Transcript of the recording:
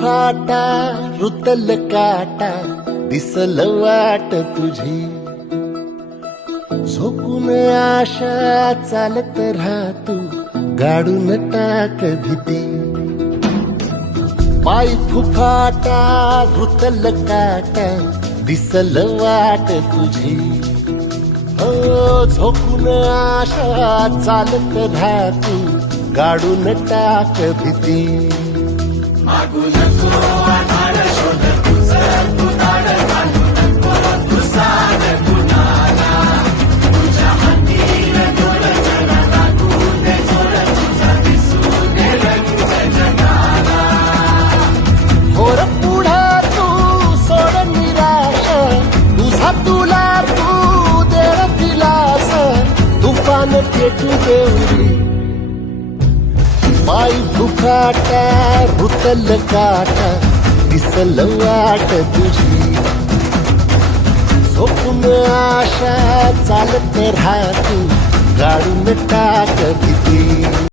फुफाटा रुतल काटा दिसल वाट तुझी झोकून आशा चालत राहतू गाडून टाक भीती पाय फुफाटा रुतल काटा दिसल वाट तुझी हो झोकून आशा चालत राहतू गाडून टाक भीती मागू नको आधार शोध तुझं तू दाड घालू नको तू साध कुणाला तुझ्या हातीन डोळ जरा लागू दे जोड तुझा दिसू दे रंग जगाला होर पुढा तू सोड निराश तुझा तुला तू दे दिलास तुफान पेटू देवरी पाय फुफाटा रुतल काटा दिसल वाट तुझी झोपून आशा चालत राहतू गाडून टाक भीती